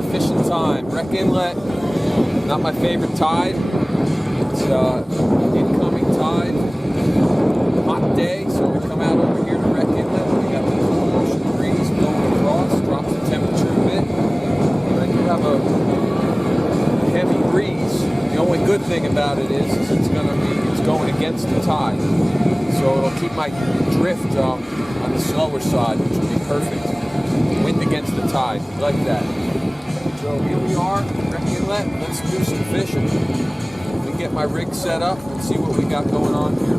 our fishing time. Wreck Inlet, not my favorite tide. It's incoming tide. Hot day, so we come out over here to Wreck Inlet. We got the cool ocean breeze blowing across, drops the temperature a bit. But I do have a heavy breeze. The only good thing about it is it's going against the tide. So it'll keep my drift on the slower side, which will be perfect. Wind against the tide, like that. So here we are, Wreck Inlet. Let's do some fishing. Let me get my rig set up and see what we got going on here.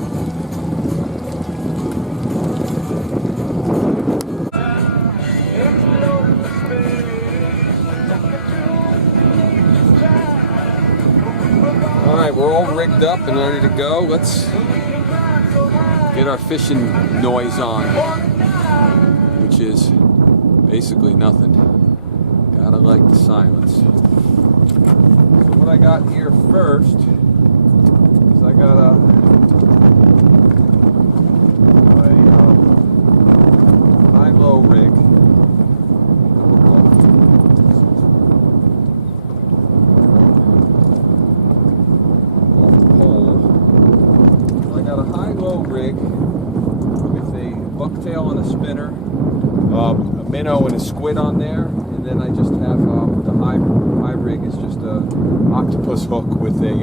All right, we're all rigged up and ready to go. Let's get our fishing noise on, which is basically nothing. Gotta like the silence. So what I got here first is I got a high-low rig. Rig with a bucktail and a spinner, a minnow and a squid on there, and then I just have the high rig is just a octopus hook with a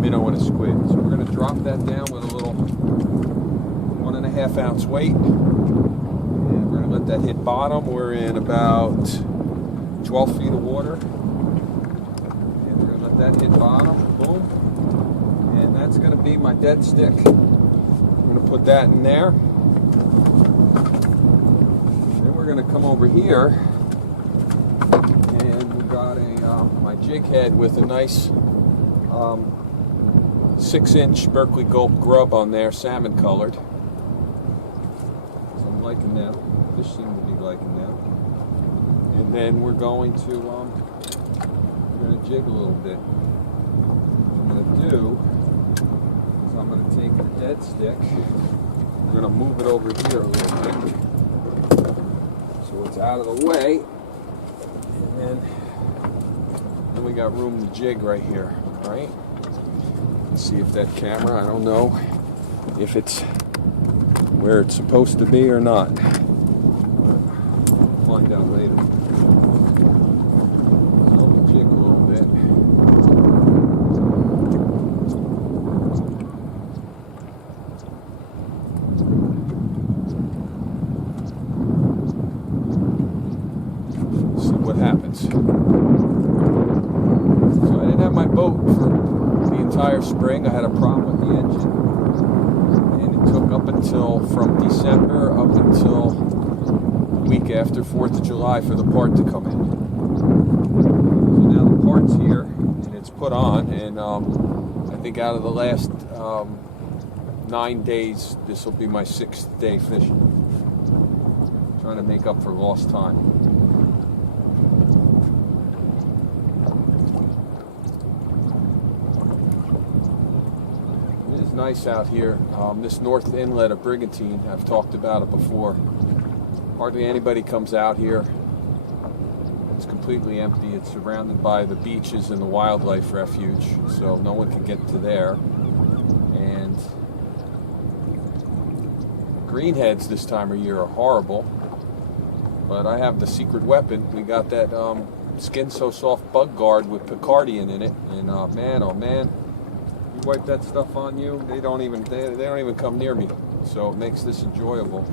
minnow and a squid. So we're going to drop that down with a little 1.5 ounce weight, and we're going to let that hit bottom. We're in about 12 feet of water, and we're going to let that hit bottom. Boom. And that's going to be my dead stick. I'm going to put that in there. Then we're going to come over here, and we've got my jig head with a nice 6-inch Berkeley Gulp grub on there, salmon colored. So I'm liking them. Fish seem to be liking them. And then we're going to jig a little bit. What I'm going to do, I'm going to take the dead stick, we're going to move it over here a little bit so it's out of the way, and then we got room to jig right here, right? Let's see if that camera, I don't know if it's where it's supposed to be or not. We'll find out later. So we'll jig a little bit. What happens. So I didn't have my boat for the entire spring. I had a problem with the engine, and it took from December up until the week after 4th of July for the part to come in. So now the part's here and it's put on, and I think out of the last 9 days, this will be my 6th day fishing. Trying to make up for lost time. Nice out here. This north inlet of Brigantine, I've talked about it before. Hardly anybody comes out here. It's completely empty. It's surrounded by the beaches and the wildlife refuge, so no one can get to there. And greenheads this time of year are horrible, but I have the secret weapon. We got that Skin So Soft bug guard with picardian in it, and man, oh man, you wipe that stuff on you, they don't even come near me. So it makes this enjoyable.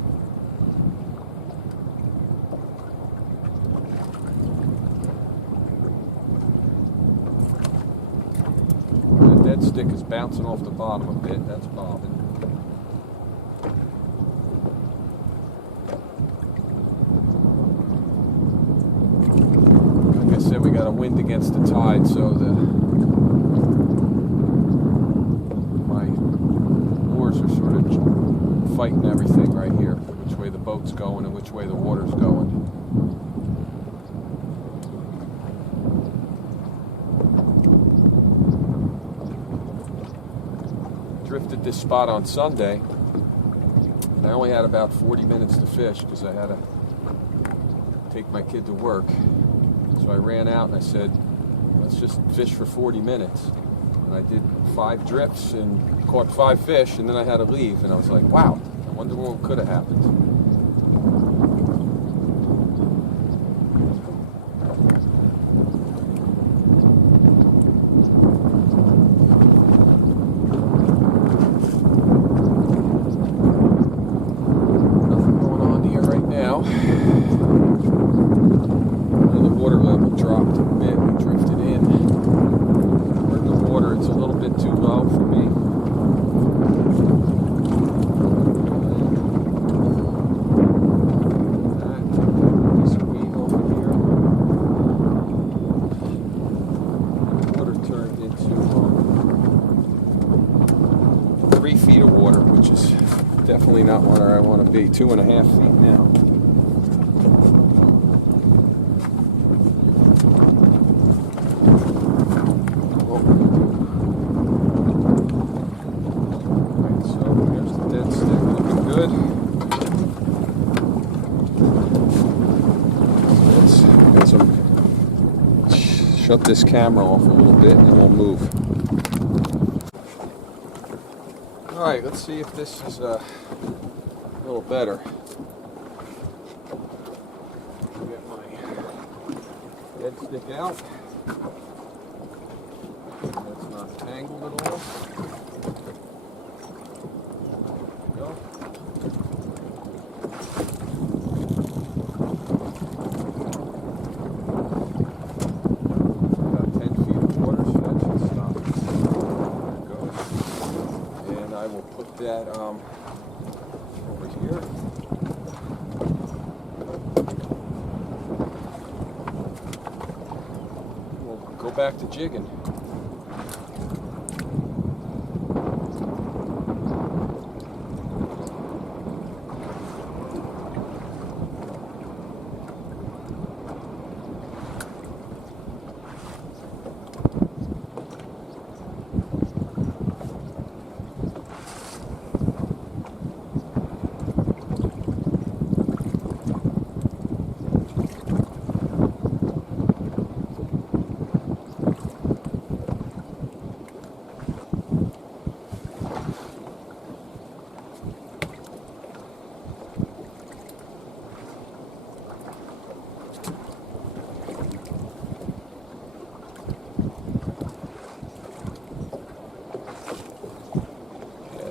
The dead stick is bouncing off the bottom a bit. That's bobbing. Like I said, we got a wind against the tide, so my oars are sort of fighting everything right here, which way the boat's going and which way the water's going. Drifted this spot on Sunday, and I only had about 40 minutes to fish because I had to take my kid to work. So I ran out and I said, let's just fish for 40 minutes. And I did 5 drips and caught 5 fish, and then I had to leave. And I was like, wow, I wonder what could have happened. Definitely not where I want to be. 2.5 feet now. Alright, so here's the dead stick, looking good. Let's shut this camera off a little bit and then we'll move. Alright, let's see if this is a little better. Get my dead stick out. That's not tangled at all. There we go. About 10 feet of water, so that should stop. There it goes. And I will put that over here. We'll go back to jigging.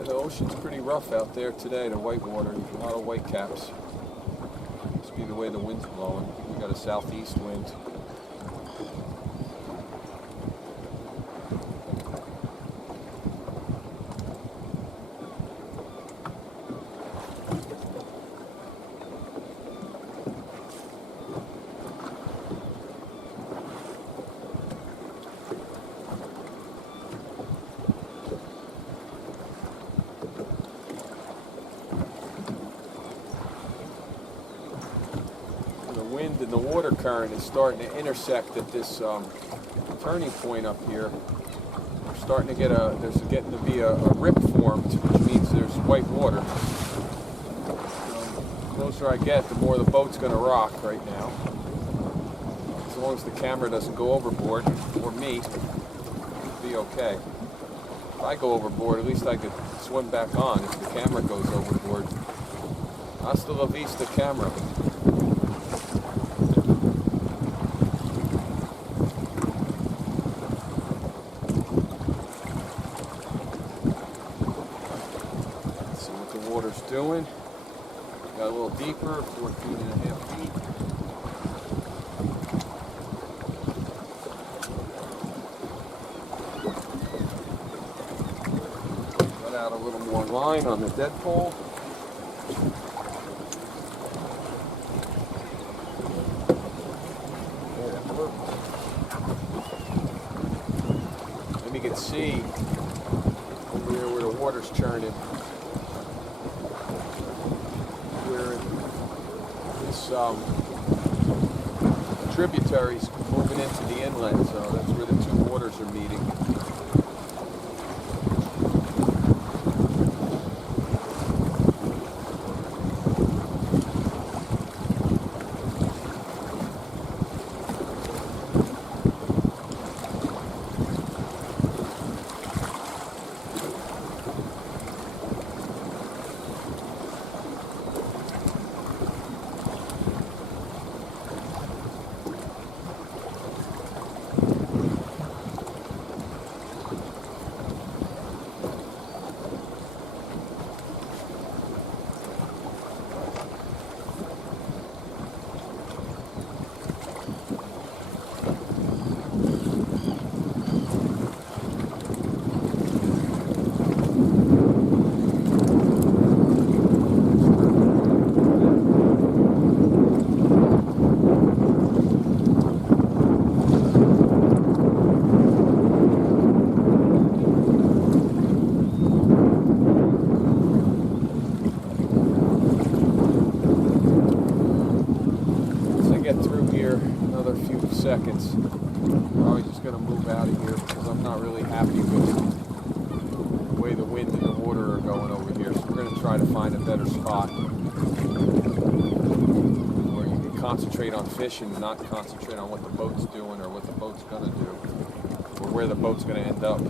The ocean's pretty rough out there today, the whitewater. There's a lot of white caps. Must be the way the wind's blowing. We got a southeast wind. Wind and the water current is starting to intersect at this turning point up here. We're starting to get there's getting to be a rip formed, which means there's white water. The closer I get, the more the boat's going to rock right now. As long as the camera doesn't go overboard, or me, it'll be okay. If I go overboard, at least I could swim back on. If the camera goes overboard, hasta la vista, camera. Water's doing. Got a little deeper, 14.5 feet. Got out a little more line on the dead pole. Yeah, that worked. Maybe you can see over here where the water's churning. Tributaries moving into the inlet, so that's where the two waters are meeting. another few seconds. Probably just going to move out of here because I'm not really happy with the way the wind and the water are going over here. So we're going to try to find a better spot where you can concentrate on fishing and not concentrate on what the boat's doing or what the boat's going to do or where the boat's going to end up.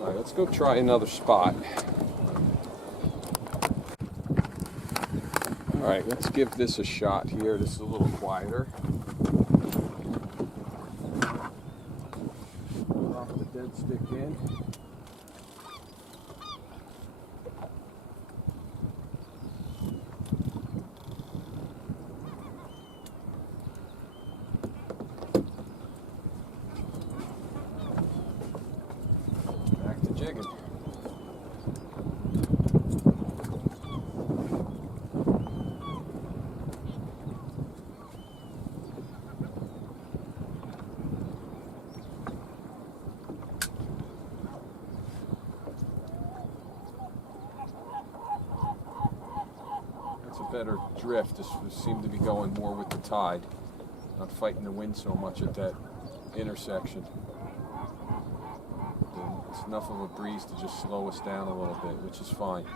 Alright, let's go try another spot. Alright, let's give this a shot here. This is a little quieter. Drop the dead stick in. Jigging. That's a better drift. This seemed to be going more with the tide, not fighting the wind so much at that intersection. It's enough of a breeze to just slow us down a little bit, which is fine.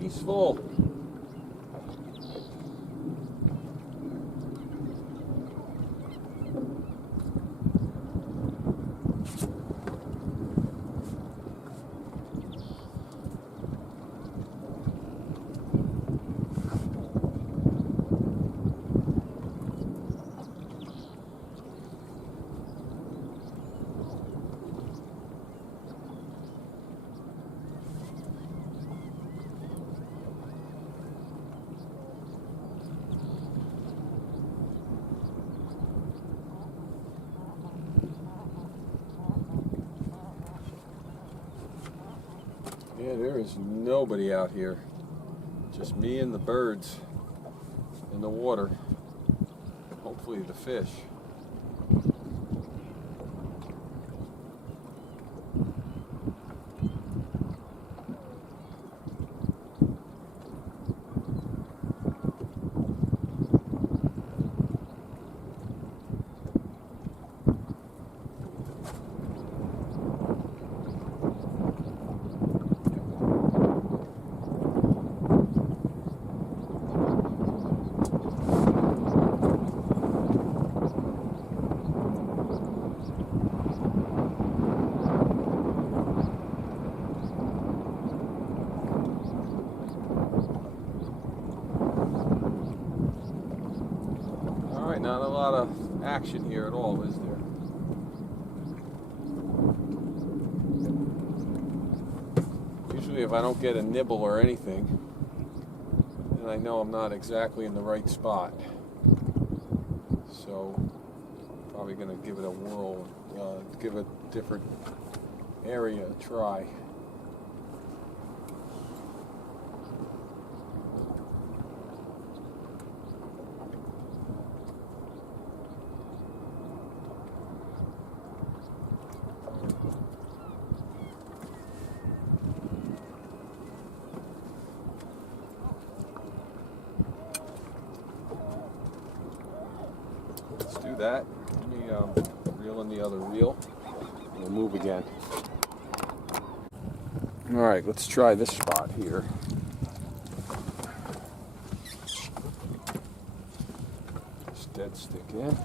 Peaceful. Yeah, there is nobody out here. Just me and the birds in the water. Hopefully the fish. Not a lot of action here at all, is there? Usually if I don't get a nibble or anything, then I know I'm not exactly in the right spot. So, probably going to give it a whirl, give a different area a try. Let's do that. Let me Reel in the other reel. And we'll move again. All right, let's try this spot here. Just dead stick in.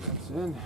That's in.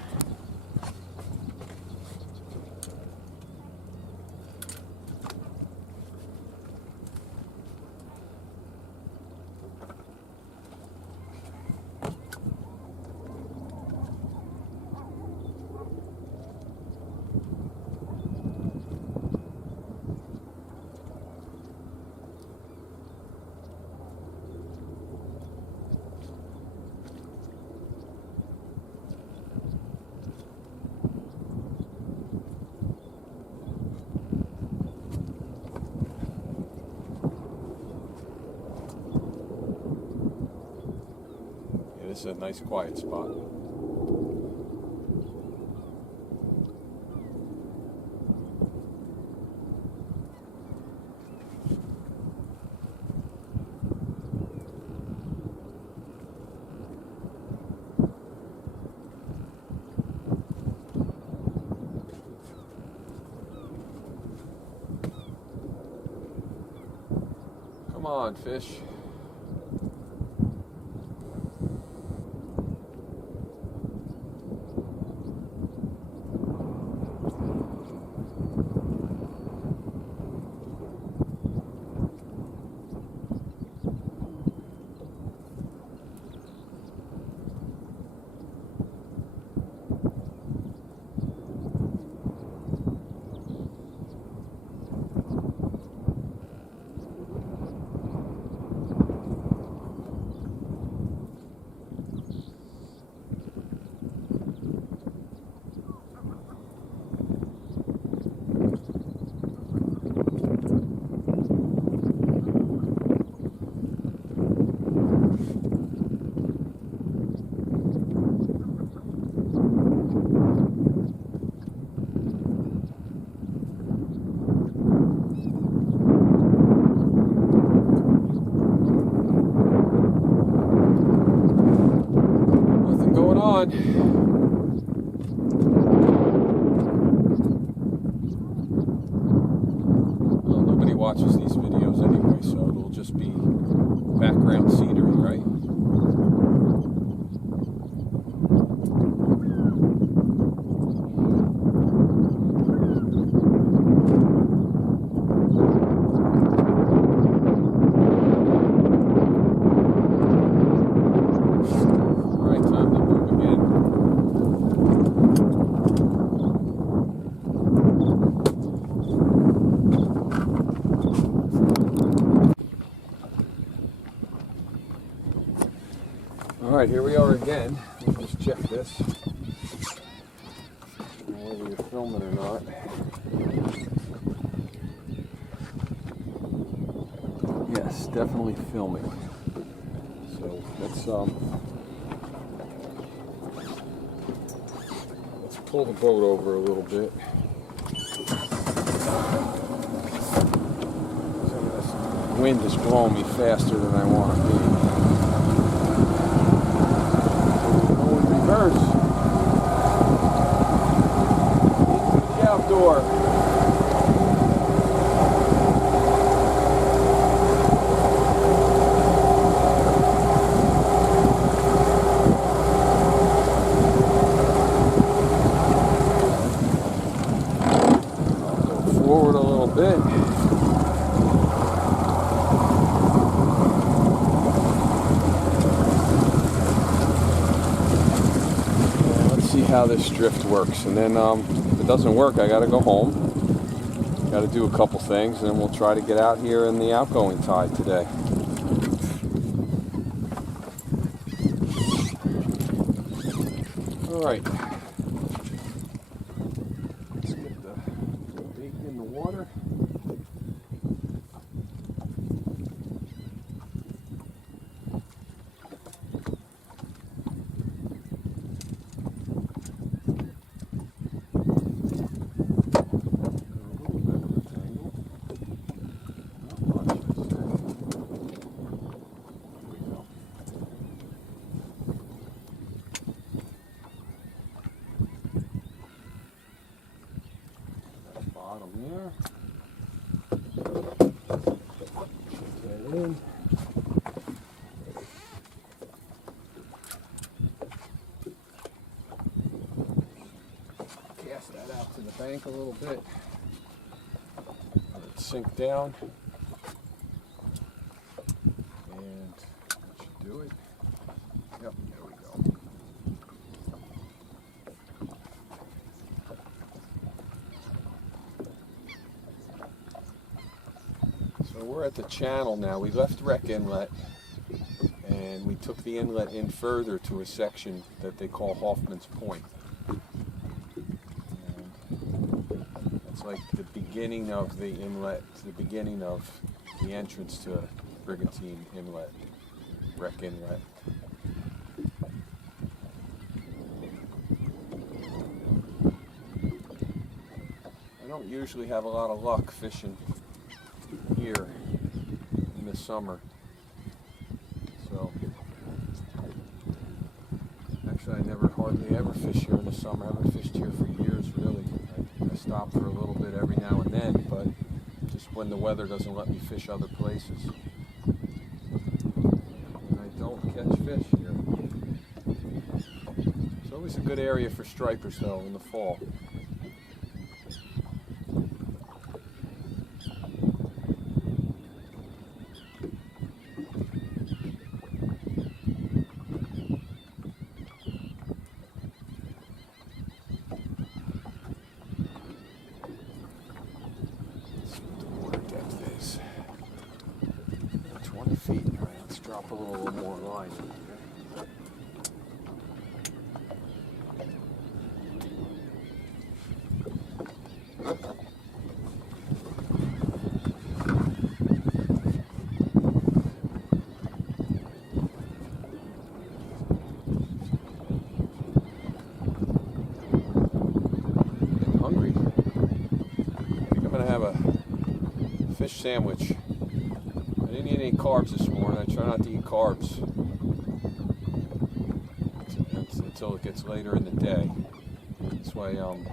This is a nice quiet spot. Come on, fish. Well, nobody watches these videos anyway, so it'll just be background scenery, right? Alright, here we are again. Let's just check this. I don't know whether you're filming or not. Yes, definitely filming. So let's pull the boat over a little bit. Some of this wind is blowing me faster than I want to be. Reverse. Into the outdoor. Go forward a little bit. How this drift works, and then if it doesn't work, I gotta go home, gotta do a couple things, and then we'll try to get out here in the outgoing tide today. All right, let's get the bait in the water. to the bank a little bit. Let it sink down. And that should do it. Yep, there we go. So we're at the channel now. We left Wreck Inlet and we took the inlet in further to a section that they call Hoffman's Point. And that's like the beginning of the inlet, the beginning of the entrance to Brigantine Inlet, Wreck Inlet. I don't usually have a lot of luck fishing here in the summer. So, actually I hardly ever fish here in the summer. I haven't fished here for years, really. I stop for a little bit every now and then, but just when the weather doesn't let me fish other places. And I don't catch fish here. It's always a good area for stripers, though, in the fall. Feet. All right, let's drop a little more line in here. I'm hungry. I think I'm going to have a fish sandwich. I didn't eat any carbs this morning. I try not to eat carbs until it gets later in the day. That's why I'm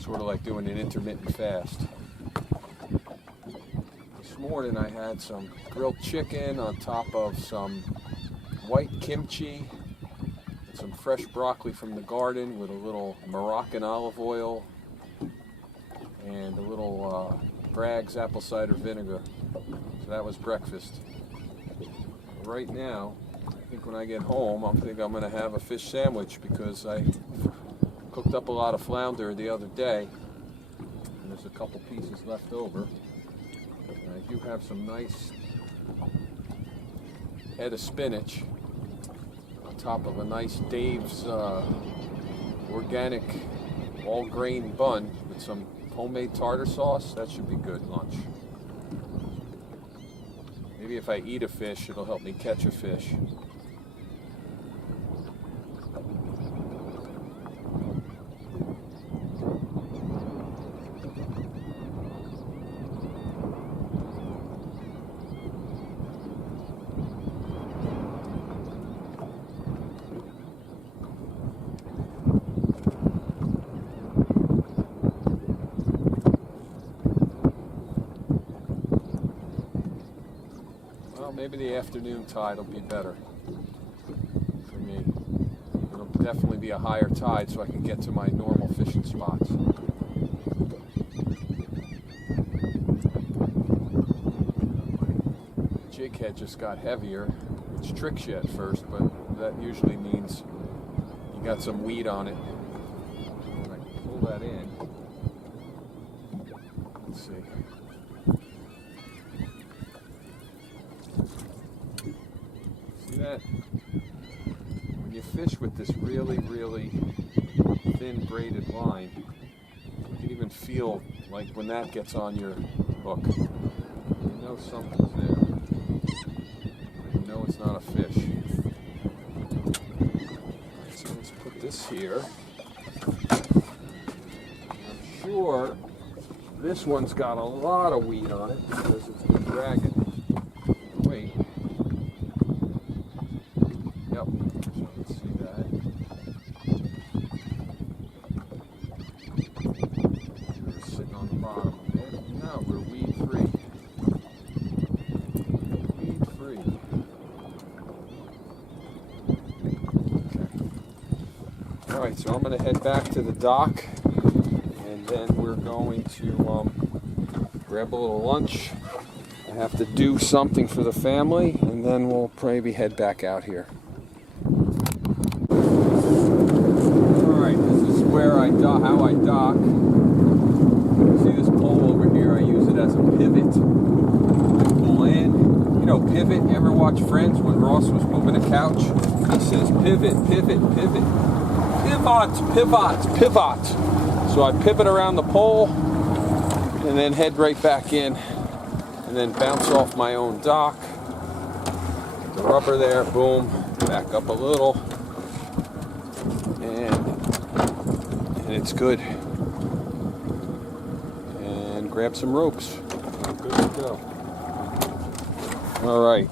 sort of like doing an intermittent fast. This morning I had some grilled chicken on top of some white kimchi and some fresh broccoli from the garden with a little Moroccan olive oil and a little Bragg's apple cider vinegar. So that was breakfast. Right now, I think when I get home, I think I'm going to have a fish sandwich because I cooked up a lot of flounder the other day, and there's a couple pieces left over. And I do have some nice head of spinach on top of a nice Dave's organic all-grain bun with some homemade tartar sauce. That should be good lunch. Maybe if I eat a fish, it'll help me catch a fish. Maybe the afternoon tide will be better for me. It'll definitely be a higher tide so I can get to my normal fishing spots. My jig head just got heavier, which tricks you at first, but that usually means you got some weed on it. If I can pull that in, let's see. That when you fish with this really, really thin braided line, you can even feel like when that gets on your hook, you know something's there. You know it's not a fish. Alright, so let's put this here. I'm sure this one's got a lot of weed on it because it's been dragging. Wait. Yep, so let's see that. We're sitting on the bottom of it. No, we're weed free. Weed free. Okay. Alright, so I'm going to head back to the dock, then we're going to grab a little lunch. I have to do something for the family, and then we'll maybe head back out here. Alright, this is where I dock, how I dock. See this pole over here? I use it as a pivot. I pull in. You know, pivot. You ever watch Friends when Ross was moving a couch? He says pivot, pivot, pivot. Pivot, pivot, pivot. So I pivot around the pole and then head right back in and then bounce off my own dock. The rubber there, boom, back up a little, and it's good. And grab some ropes. Good to go. All right.